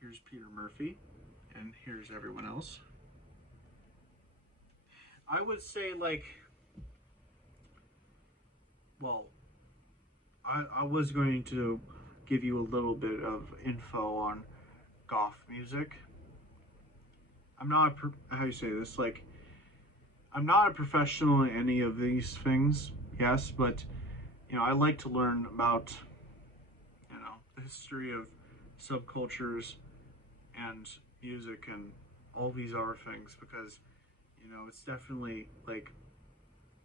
Here's Peter Murphy, and here's everyone else. I would say, like, well, I was going to give you a little bit of info on goth music. I'm not how you say this, like, I'm not a professional in any of these things, yes, but, you know, I like to learn about, you know, the history of subcultures and music and all these other things, because, you know, it's definitely, like,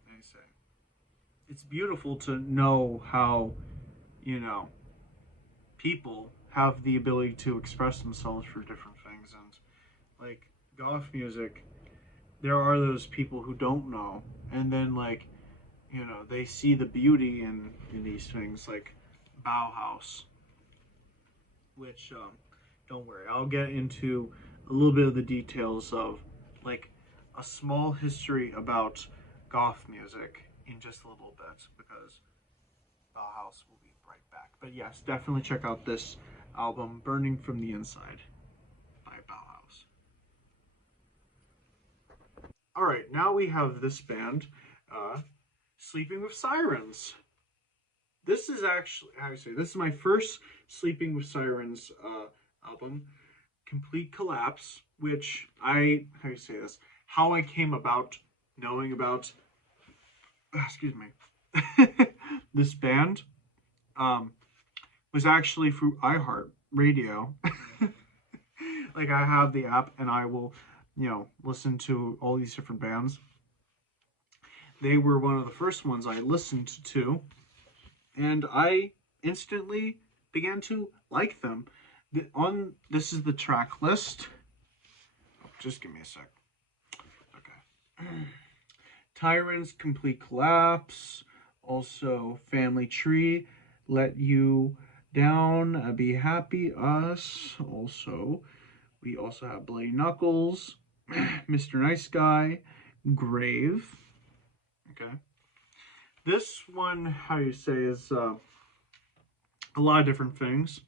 how do you say, it's beautiful to know how, you know, people have the ability to express themselves through different things. And, like, goth music, there are those people who don't know, and then, like, you know, they see the beauty in these things, like Bauhaus, which, don't worry, I'll get into a little bit of the details of, like, a small history about goth music in just a little bit, because Bauhaus will be right back. But yes, definitely check out this album, Burning from the Inside by Bauhaus. Alright, now we have this band, Sleeping with Sirens. This is actually, how do you say, this is my first Sleeping with Sirens album, Complete Collapse, which how do you say this, how I came about knowing about, excuse me, this band was actually through iHeartRadio. Like, I have the app and I will, you know, listen to all these different bands. They were one of the first ones I listened to, and I instantly began to like them. This is the track list. Just give me a sec. Okay. Tyrants, Complete Collapse, also Family Tree, Let You Down, Be Happy, Us. Also, we also have Bloody Knuckles, Mr. Nice Guy, Grave. Okay. This one, how you say, is a lot of different things.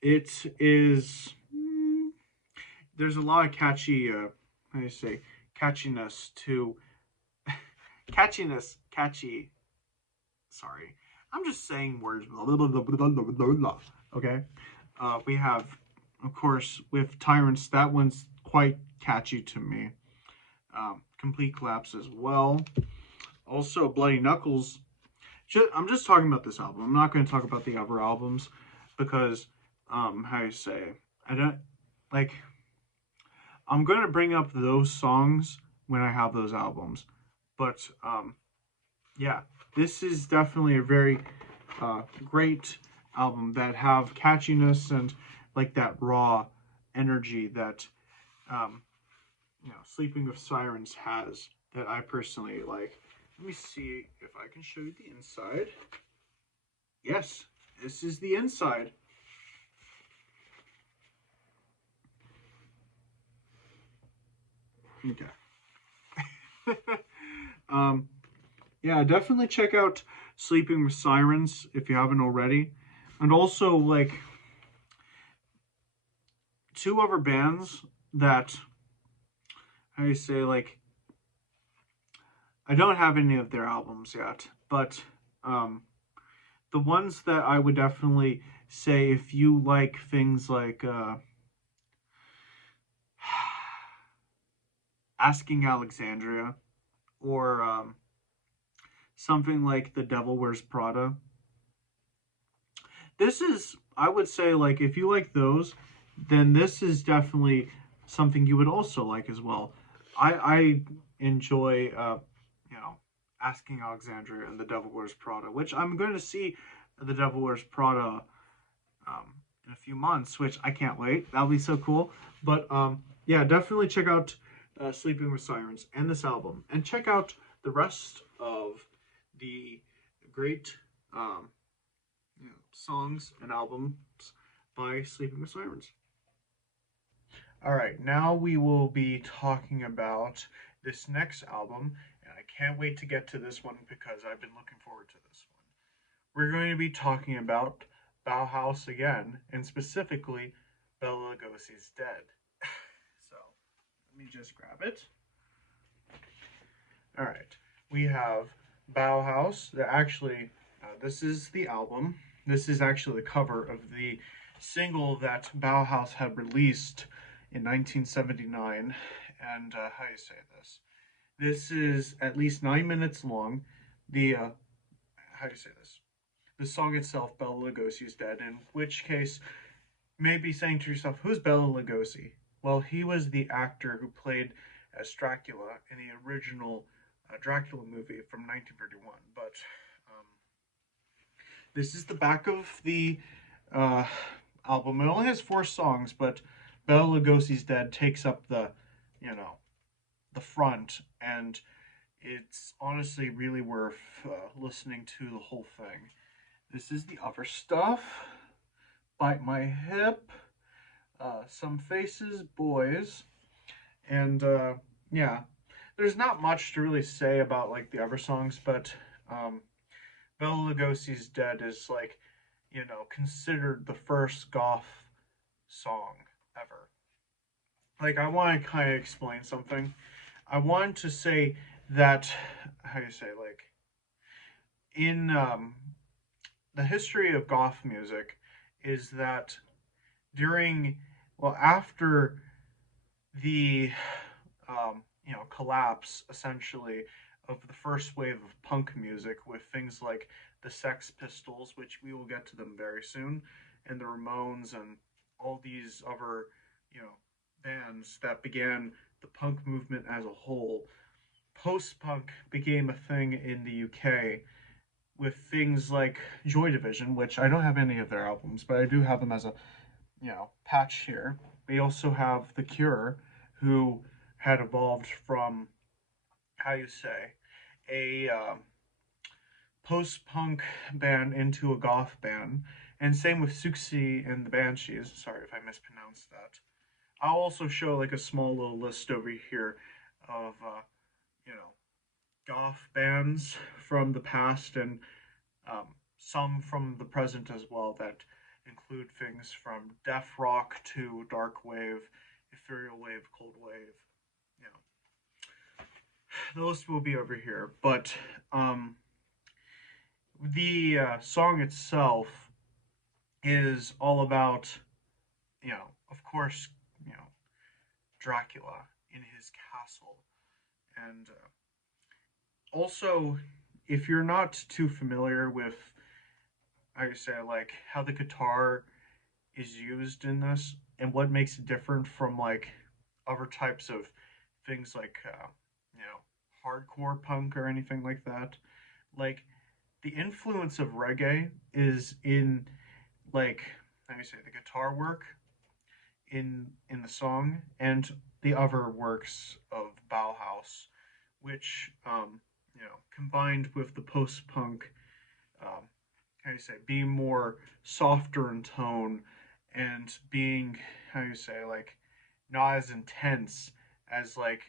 It is, there's a lot of catchy, how do you say, catchiness to, catchy, sorry, I'm just saying words, blah, blah, blah, blah, blah, blah, blah. Okay, we have, of course, with Tyrants, that one's quite catchy to me. Complete Collapse as well. Also, Bloody Knuckles. I'm just talking about this album. I'm not going to talk about the other albums because, how do you say, I don't, like, I'm going to bring up those songs when I have those albums. But, yeah, this is definitely a very great album that have catchiness and like that raw energy that Sleeping with Sirens has, that I personally like. Let me see if I can show you the inside. Yes, this is the inside. Okay. Yeah, definitely check out Sleeping with Sirens if you haven't already. And also, like, two other bands that, how you say, like, I don't have any of their albums yet, but the ones that I would definitely say, if you like things like Asking Alexandria, or something like The Devil Wears Prada, this is, I would say, like, if you like those, then this is definitely something you would also like as well. I enjoy, Asking Alexandria and The Devil Wears Prada, which I'm going to see The Devil Wears Prada in a few months, which I can't wait. That'll be so cool. But yeah, definitely check out Sleeping with Sirens and this album, and check out the rest of the great songs and albums by Sleeping with Sirens. All right, now we will be talking about this next album, and I can't wait to get to this one because I've been looking forward to this one. We're going to be talking about Bauhaus again, and specifically Bela Lugosi's Dead. So, let me just grab it. All right, we have Bauhaus. This is the album. This is actually the cover of the single that Bauhaus had released in 1979. And how do you say this? This is at least 9 minutes long. The how do you say this? The song itself, Bela Lugosi is Dead. In which case, you may be saying to yourself, "Who's Bela Lugosi?" Well, he was the actor who played as Dracula in the original Dracula movie from 1931. But um, this is the back of the uh, album. It only has 4 songs, but Bela Lugosi's Dead takes up the front, and it's honestly really worth listening to the whole thing. This is the other stuff. Bite My Hip, Some Faces, Boys, and yeah, there's not much to really say about like the other songs, but Bela Lugosi's Dead is like, considered the first goth song ever. Like, I want to kind of explain something. I want to say that, how do you say, like, in the history of goth music, is that during, well, after the, collapse, essentially, of the first wave of punk music with things like the Sex Pistols, which we will get to them very soon, and the Ramones, and all these other, you know, bands that began the punk movement as a whole. Post punk became a thing in the UK with things like Joy Division, which I don't have any of their albums, but I do have them as a patch here. We also have The Cure, who had evolved from, how you say, a post punk band into a goth band, and same with Siouxsie and the Banshees. Sorry if I mispronounced that. I'll also show like a small little list over here of you know goth bands from the past, and some from the present as well, that include things from death rock to dark wave, ethereal wave, cold wave. You know, the list will be over here, but the song itself is all about, of course, Dracula in his castle, and also, if you're not too familiar with, I would say, like how the guitar is used in this and what makes it different from like other types of things like hardcore punk or anything like that. Like, the influence of reggae is in, like, how do you say, the guitar work, in the song and the other works of Bauhaus, which combined with the post-punk, how do you say, being more softer in tone and being, how do you say, like not as intense as like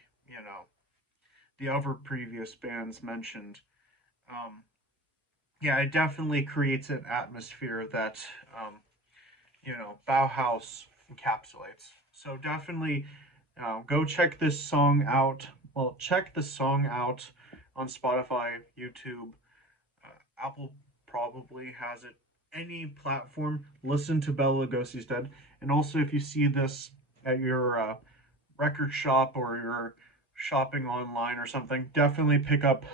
the other previous bands mentioned. Um, yeah, it definitely creates an atmosphere that Bauhaus encapsulates. So definitely go check this song out. Well, check the song out on Spotify, YouTube, Apple probably has it. Any platform, listen to Bela Lugosi's Dead. And also, if you see this at your record shop or you're shopping online or something, definitely pick up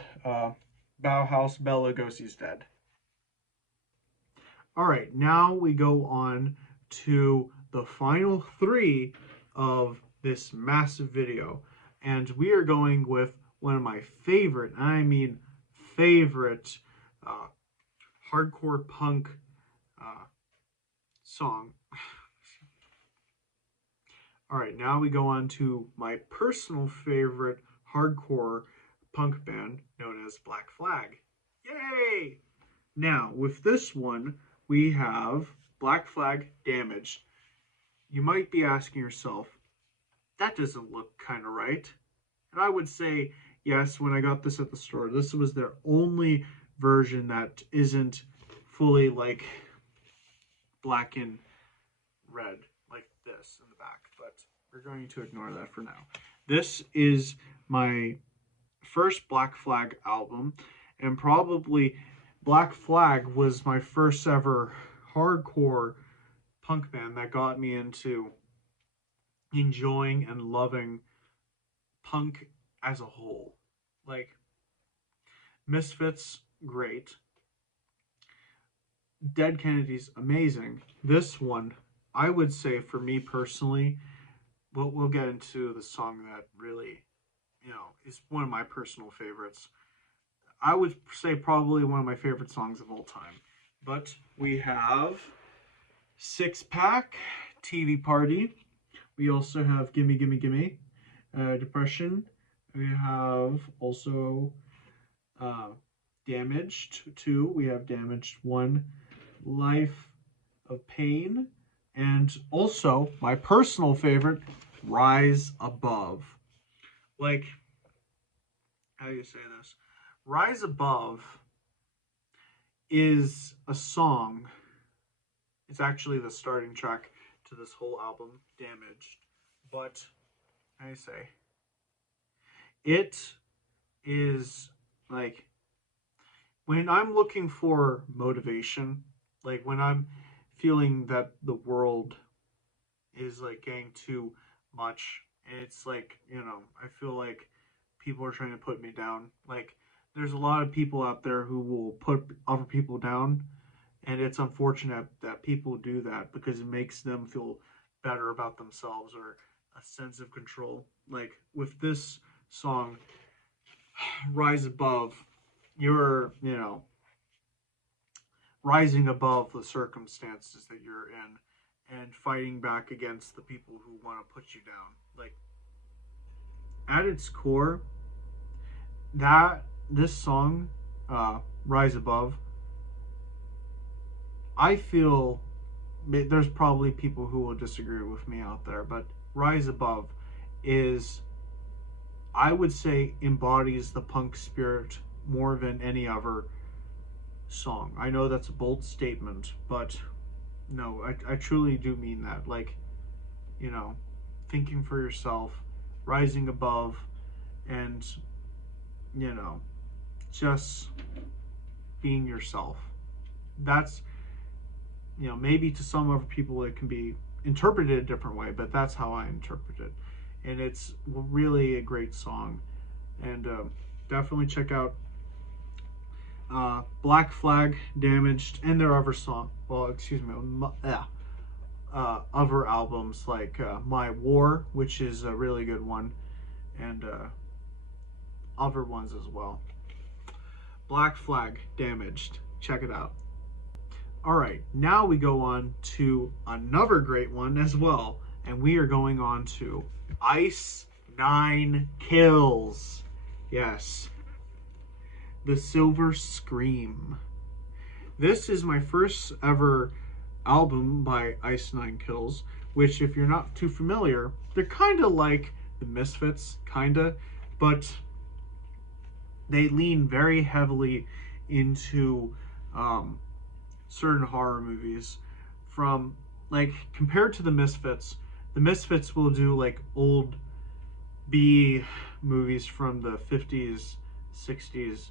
Bauhaus Bela Lugosi's Dead. All right, now we go on to the final three of this massive video. And we are going with one of my favorite, I mean favorite, hardcore punk song. All right, now we go on to my personal favorite hardcore punk band known as Black Flag. Yay! Now, with this one, we have Black Flag Damaged. You might be asking yourself, that doesn't look kind of right. And I would say, yes, when I got this at the store, this was their only version that isn't fully like black and red like this in the back, but we're going to ignore that for now. This is my first Black Flag album, and probably Black Flag was my first ever hardcore punk band that got me into enjoying and loving punk as a whole. Like, Misfits, great. Dead Kennedys, amazing. This one, I would say for me personally, we'll get into the song that really, is one of my personal favorites. I would say probably one of my favorite songs of all time. But we have Six Pack, TV Party. We also have Gimme Gimme Gimme, Depression. We have also Damaged 2. We have Damaged 1, Life of Pain. And also, my personal favorite, Rise Above. Like, how do you say this? Rise Above is a song. It's actually the starting track to this whole album, Damaged. But, how do you say? It is, like, when I'm looking for motivation, like when I'm feeling that the world is like getting too much, and it's like, I feel like people are trying to put me down. Like, there's a lot of people out there who will put other people down, and it's unfortunate that people do that because it makes them feel better about themselves or a sense of control. Like with this song, Rise Above, you're, rising above the circumstances that you're in and fighting back against the people who want to put you down. Like, at its core, this song, Rise Above, I feel there's probably people who will disagree with me out there, but Rise Above is, I would say, embodies the punk spirit more than any other song. I know that's a bold statement, but no, I truly do mean that. Like, thinking for yourself, rising above, and, just being yourself. That's, maybe to some other people it can be interpreted a different way, but that's how I interpret it. And it's really a great song. And definitely check out Black Flag, Damaged, and their other other albums like My War, which is a really good one, and other ones as well. Black Flag, Damaged, check it out. All right, now we go on to another great one as well, and we are going on to Ice Nine Kills. Yes, the Silver Scream. This is my first ever album by Ice Nine Kills, which, if you're not too familiar, they're kind of like the Misfits, kinda, but they lean very heavily into certain horror movies. From, like, compared to the Misfits will do like old B movies from the 50s, 60s,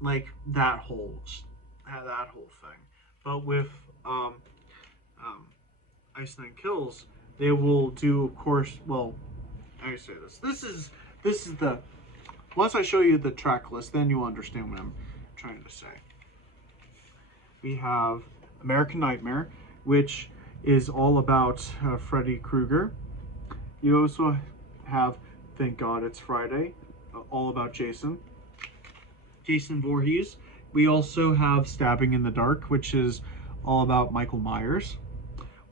like that whole thing. But with um, Ice Nine Kills, they will do, of course. Well, I say this. This is the. Once I show you the track list, then you'll understand what I'm trying to say. We have American Nightmare, which is all about Freddy Krueger. You also have Thank God It's Friday, all about Jason Voorhees. We also have Stabbing in the Dark, which is all about Michael Myers.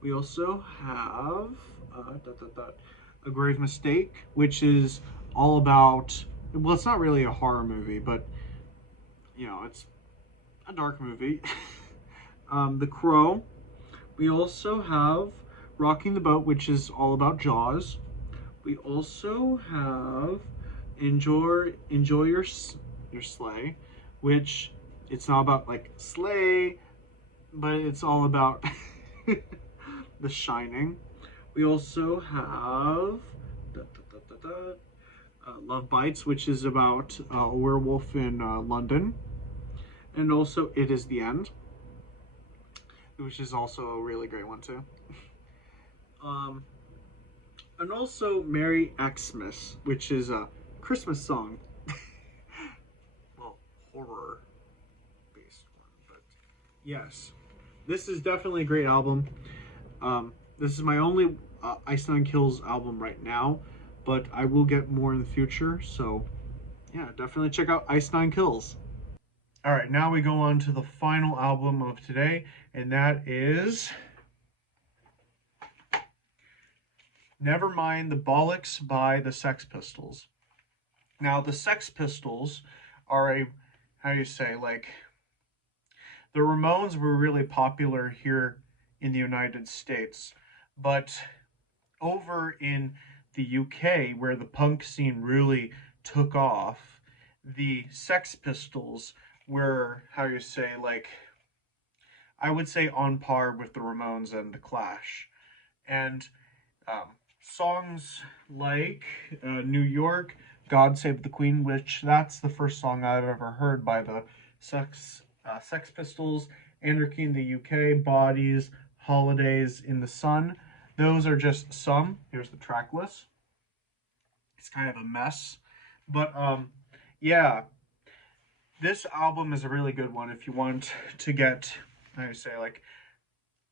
We also have A Grave Mistake, which is all about, well, it's not really a horror movie, but, you know, it's a dark movie. The Crow. We also have Rocking the Boat, which is all about Jaws. We also have Enjoy Your Sleigh, which it's not about like sleigh, but it's all about The Shining. We also have Love Bites, which is about a werewolf in London, and also It Is the End, which is also a really great one too. And also Merry Xmas, which is a Christmas song. Well, horror based one, but yes, this is definitely a great album. This is my only Ice Nine Kills album right now, but I will get more in the future. So yeah, definitely check out Ice Nine Kills. All right, now we go on to the final album of today, and that is Nevermind the Bollocks by the Sex Pistols. Now, the Sex Pistols are a, how do you say, like, the Ramones were really popular here in the United States, but over in the UK, where the punk scene really took off, the Sex Pistols were, how do you say, like, I would say on par with the Ramones and the Clash. And songs like New York, God Save the Queen, which that's the first song I've ever heard by the Sex Pistols, Anarchy in the UK, Bodies, Holidays in the Sun. Those are just some. Here's the track list. It's kind of a mess. But yeah, this album is a really good one if you want to get, I would say, like,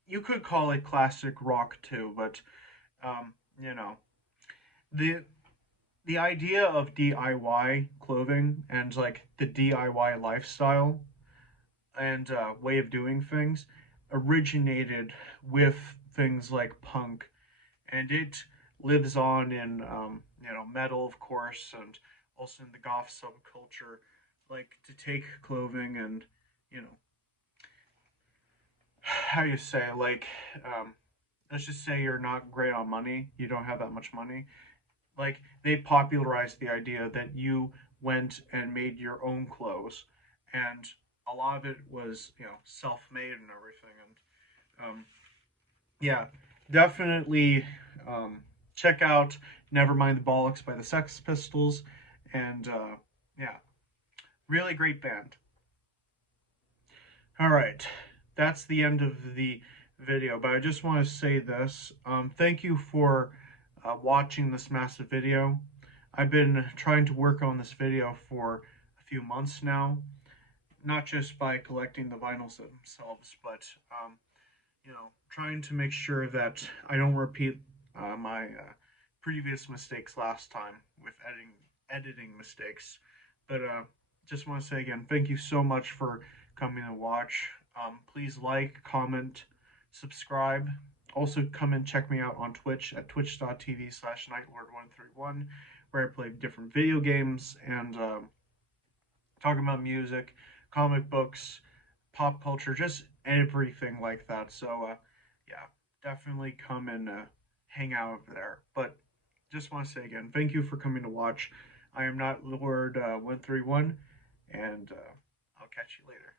you could call it classic rock too, but you know, the idea of DIY clothing and like the DIY lifestyle and way of doing things originated with things like punk, and it lives on in metal, of course, and also in the goth subculture, like to take clothing and, you know, how you say, like, let's just say you're not great on money, you don't have that much money, like they popularized the idea that you went and made your own clothes, and a lot of it was, you know, self-made and everything. And yeah, definitely check out Nevermind the Bollocks by the Sex Pistols, and yeah, really great band. All right, that's the end of the video, but I just want to say this. Thank you for watching this massive video. I've been trying to work on this video for a few months now, not just by collecting the vinyls themselves, but you know, trying to make sure that I don't repeat my previous mistakes last time with editing mistakes. But just want to say again, thank you so much for coming to watch. Please like, comment, subscribe, Also, come and check me out on Twitch at twitch.tv/nightlord131, where I play different video games and talk about music, comic books, pop culture, just everything like that. So, yeah, definitely come and hang out over there. But just want to say again, thank you for coming to watch. I am not Lord 131, and I'll catch you later.